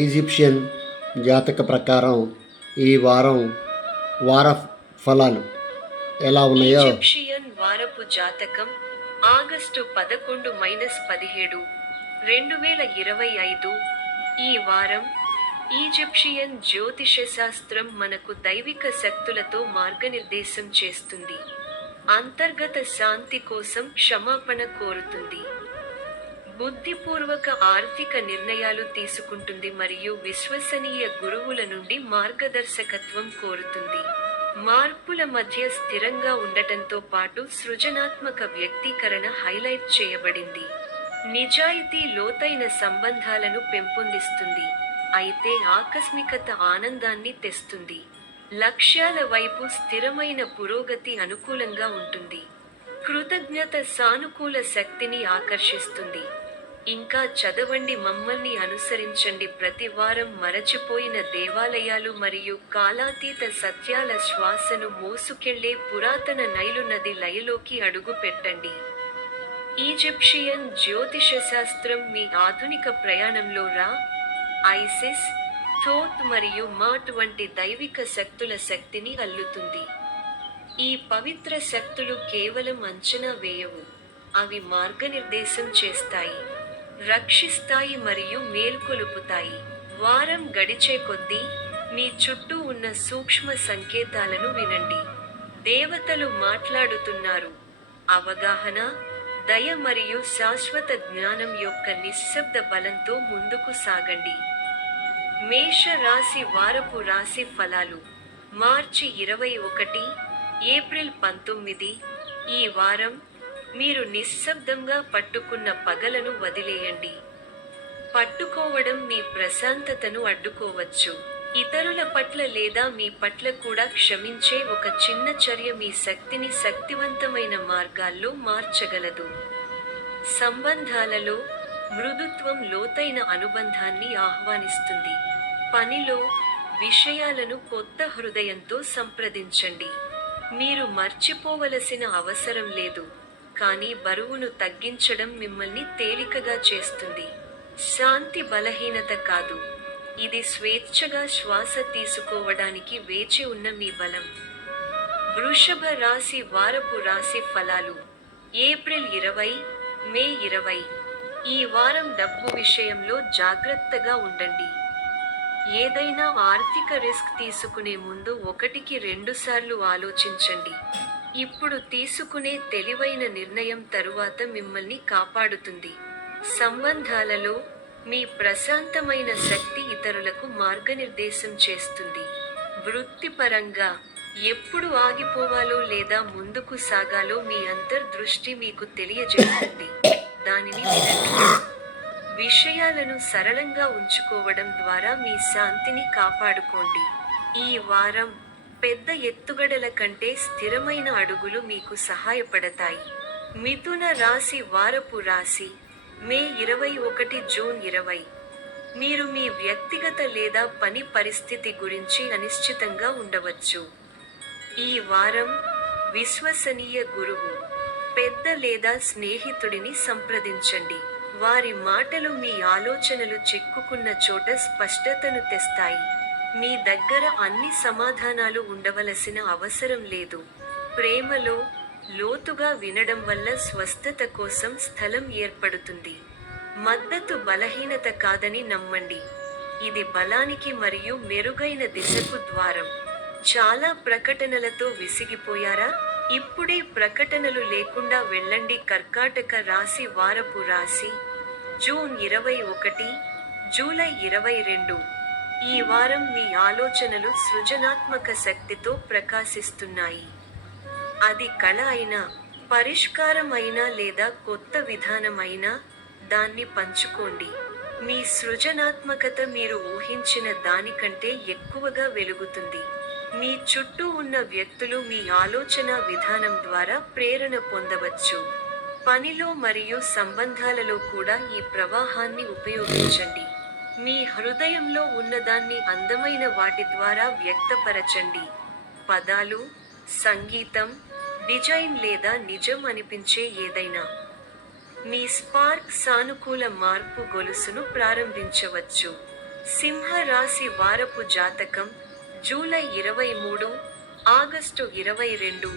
Egyptian జాతక ప్రకారం ఈ వారం వార ఫలాలు ఎలా ఉన్నాయో ఈజిప్షియన్ వారపు జాతకం ఆగస్టు పదకొండు మైనస్ పదిహేడు రెండు వేల ఇరవై ఐదు. ఈ వారం ఈజిప్షియన్ జ్యోతిష శాస్త్రం మనకు దైవిక శక్తులతో మార్గనిర్దేశం చేస్తుంది. అంతర్గత శాంతి కోసం క్షమాపణ కోరుతుంది. బుద్ధిపూర్వక ఆర్థిక నిర్ణయాలు తీసుకుంటుంది మరియు విశ్వసనీయ గురువుల నుండి మార్గదర్శకత్వం కోరుతుంది. మార్పుల మధ్య స్థిరంగా ఉండటంతో పాటు సృజనాత్మక వ్యక్తీకరణ హైలైట్ చేయబడింది. నిజాయితీ లోతైన సంబంధాలను పెంపొందిస్తుంది. అయితే ఆకస్మికత ఆనందాన్ని తెస్తుంది. లక్ష్యాల వైపు స్థిరమైన పురోగతి అనుకూలంగా ఉంటుంది. కృతజ్ఞత సానుకూల శక్తిని ఆకర్షిస్తుంది. ఇంకా చదవండి మమ్మల్ని అనుసరించండి. ప్రతి వారం మరచిపోయిన దేవాలయాలు మరియు కాలాతీత సత్యాల శ్వాసను మోసుకెళ్ళే పురాతన నైలు నది లయలోకి అడుగు పెట్టండి. ఈజిప్షియన్ జ్యోతిష శాస్త్రం మీ ఆధునిక ప్రయాణంలో రా. ఐసిస్ థోత్ మరియు మాట్ వంటి దైవిక శక్తుల శక్తిని అల్లుతుంది. ఈ పవిత్ర శక్తులు కేవలం అంచనా వేయవు అవి మార్గనిర్దేశం చేస్తాయి. రక్షిస్తాయి మరియు మేల్కొలుపుతాయి. వారం గడిచే కొద్దీ మీ చుట్టూ ఉన్న సూక్ష్మ సంకేతాలను వినండి. దేవతలు మాట్లాడుతున్నారు. అవగాహన దయ మరియు శాశ్వత జ్ఞానం యొక్క నిశ్శబ్ద బలంతో ముందుకు సాగండి. మేష రాశి వారపు రాశి ఫలాలు. మార్చి ఇరవై ఒకటి ఏప్రిల్ పంతొమ్మిది ఈ వారం మీరు నిశ్శబ్దంగా పట్టుకున్న పగలను వదిలేయండి. పట్టుకోవడం మీ ప్రశాంతతను అడ్డుకోవచ్చు. ఇతరుల పట్ల లేదా మీ పట్ల కూడా క్షమించే ఒక చిన్న చర్య మీ శక్తిని శక్తివంతమైన మార్గాల్లో మార్చగలదు. సంబంధాలలో మృదుత్వం లోతైన అనుబంధాన్ని ఆహ్వానిస్తుంది. పనిలో విషయాలను కొత్త హృదయంతో సంప్రదించండి. మీరు మర్చిపోవలసిన అవసరం లేదు. కానీ బరువును తగ్గించడం మిమ్మల్ని తేలికగా చేస్తుంది. శాంతి బలహీనత కాదు. ఇది స్వేచ్ఛగా శ్వాస తీసుకోవడానికి వేచి ఉన్న మీ బలం. వృషభ రాశి వారపు రాశి ఫలాలు. ఏప్రిల్ ఇరవై మే ఇరవై. ఈ వారం డబ్బు విషయంలో జాగ్రత్తగా ఉండండి. ఏదైనా ఆర్థిక రిస్క్ తీసుకునే ముందు ఒకటికి రెండుసార్లు ఆలోచించండి. ఇప్పుడు తీసుకునే తెలివైన నిర్ణయం తరువాత మిమ్మల్ని కాపాడుతుంది. సంబంధాలలో మీ ప్రశాంతమైన శక్తి ఇతరులకు మార్గనిర్దేశం చేస్తుంది. వృత్తిపరంగా ఎప్పుడు ఆగిపోవాలో లేదా ముందుకు సాగాలో మీ అంతర్దృష్టి మీకు తెలియజేస్తుంది. దానిని వినండి. విషయాలను సరళంగా ఉంచుకోవడం ద్వారా మీ శాంతిని కాపాడుకోండి. ఈ వారం పెద్ద ఎత్తుగడల కంటే స్థిరమైన అడుగులు మీకు సహాయపడతాయి. మిథున రాశి వారపు రాశి మే ఇరవై ఒకటి జూన్ ఇరవై. మీరు మీ వ్యక్తిగత లేదా పని పరిస్థితి గురించి అనిశ్చితంగా ఉండవచ్చు. ఈ వారం విశ్వసనీయ గురువు పెద్ద లేదా స్నేహితుడిని సంప్రదించండి. వారి మాటలు మీ ఆలోచనలు చిక్కుకున్న చోట స్పష్టతను తెస్తాయి. మీ దగ్గర అన్ని సమాధానాలు ఉండవలసిన అవసరం లేదు. ప్రేమలో లోతుగా వినడం వల్ల స్వస్థత కోసం స్థలం ఏర్పడుతుంది. మద్దతు బలహీనత కాదని నమ్మండి. ఇది బలానికి మరియు మెరుగైన దిశకు ద్వారం. చాలా ప్రకటనలతో విసిగిపోయారా? ఇప్పుడే ప్రకటనలు లేకుండా వెళ్ళండి కర్కాటక రాశి వారపు రాశి. జూన్ ఇరవై ఒకటి జూలై ఇరవై రెండు. ఈ వారం మీ ఆలోచనలు సృజనాత్మక శక్తితో ప్రకాశిస్తున్నాయి. అది కళ అయినా పరిష్కారం అయినా లేదా కొత్త విధానమైనా దాన్ని పంచుకోండి. మీ సృజనాత్మకత మీరు ఊహించిన దానికంటే ఎక్కువగా వెలుగుతుంది. మీ చుట్టూ ఉన్న వ్యక్తులు మీ ఆలోచన విధానం ద్వారా ప్రేరణ పొందవచ్చు. పనిలో మరియు సంబంధాలలో కూడా ఈ ప్రవాహాన్ని ఉపయోగించండి. మీ హృదయంలో ఉన్నదాన్ని అందమైన వాటి ద్వారా వ్యక్తపరచండి. పదాలు సంగీతం డిజైన్ లేదా నిజం అనిపించే ఏదైనా. మీ స్పార్క్ సానుకూల మార్పు గొలుసును ప్రారంభించవచ్చు. సింహ రాశి వారపు జాతకం జూలై ఇరవై మూడు ఆగస్టు ఇరవై రెండు.